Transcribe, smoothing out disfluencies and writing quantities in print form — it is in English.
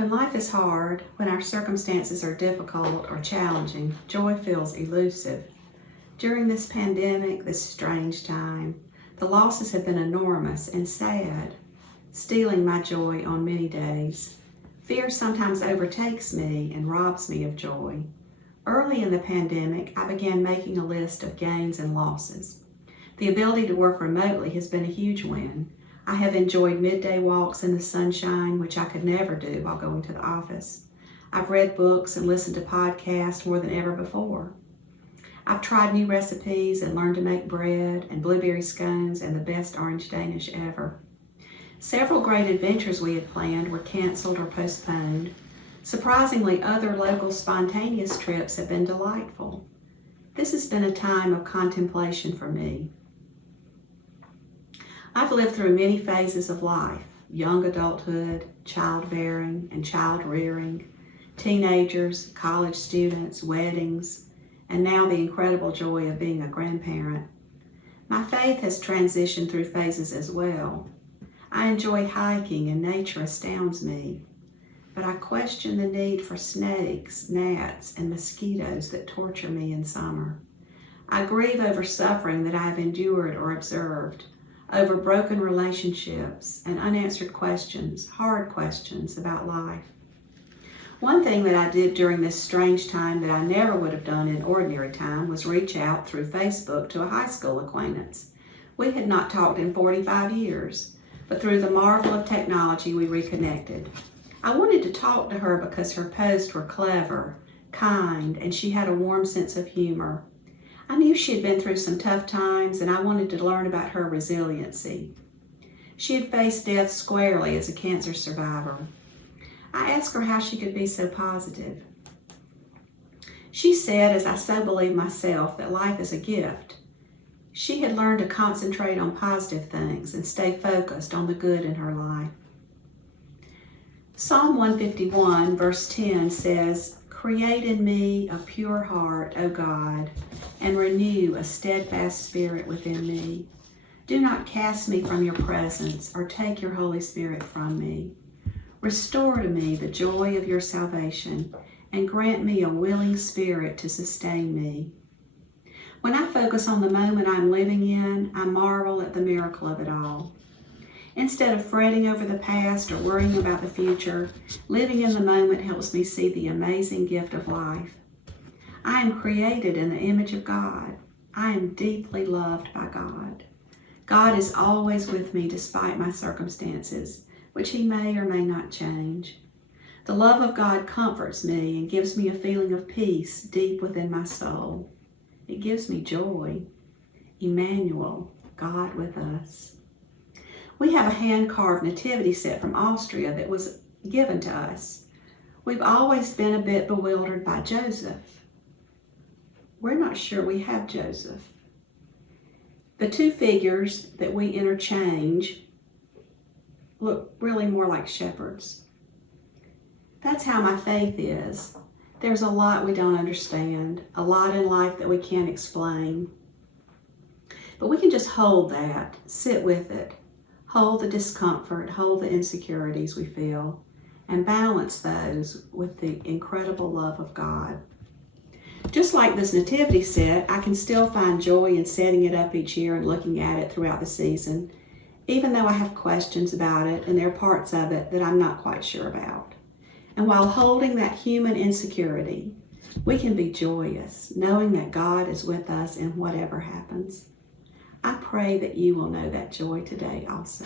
When life is hard, when our circumstances are difficult or challenging, joy feels elusive. During this pandemic, this strange time, the losses have been enormous and sad, stealing my joy on many days. Fear sometimes overtakes me and robs me of joy. Early in the pandemic, I began making a list of gains and losses. The ability to work remotely has been a huge win. I have enjoyed midday walks in the sunshine, which I could never do while going to the office. I've read books and listened to podcasts more than ever before. I've tried new recipes and learned to make bread and blueberry scones and the best orange Danish ever. Several great adventures we had planned were canceled or postponed. Surprisingly, other local spontaneous trips have been delightful. This has been a time of contemplation for me. I've lived through many phases of life: young adulthood, childbearing and child rearing, teenagers, college students, weddings, and now the incredible joy of being a grandparent. My faith has transitioned through phases as well. I enjoy hiking and nature astounds me, but I question the need for snakes, gnats, and mosquitoes that torture me in summer. I grieve over suffering that I have endured or observed, over broken relationships and unanswered questions, hard questions about life. One thing that I did during this strange time that I never would have done in ordinary time was reach out through Facebook to a high school acquaintance. We had not talked in 45 years, but through the marvel of technology, we reconnected. I wanted to talk to her because her posts were clever, kind, and she had a warm sense of humor. I knew she had been through some tough times, and I wanted to learn about her resiliency. She had faced death squarely as a cancer survivor. I asked her how she could be so positive. She said, as I so believe myself, that life is a gift. She had learned to concentrate on positive things and stay focused on the good in her life. Psalm 151, verse 10 says, "Create in me a pure heart, O God, and renew a steadfast spirit within me. Do not cast me from your presence or take your Holy Spirit from me. Restore to me the joy of your salvation and grant me a willing spirit to sustain me." When I focus on the moment I'm living in, I marvel at the miracle of it all. Instead of fretting over the past or worrying about the future, living in the moment helps me see the amazing gift of life. I am created in the image of God. I am deeply loved by God. God is always with me despite my circumstances, which He may or may not change. The love of God comforts me and gives me a feeling of peace deep within my soul. It gives me joy. Emmanuel, God with us. We have a hand-carved nativity set from Austria that was given to us. We've always been a bit bewildered by Joseph. We're not sure we have Joseph. The two figures that we interchange look really more like shepherds. That's how my faith is. There's a lot we don't understand, a lot in life that we can't explain. But we can just hold that, sit with it, hold the discomfort, hold the insecurities we feel, and balance those with the incredible love of God. Just like this nativity set, I can still find joy in setting it up each year and looking at it throughout the season, even though I have questions about it and there are parts of it that I'm not quite sure about. And while holding that human insecurity, we can be joyous, knowing that God is with us in whatever happens. I pray that you will know that joy today also.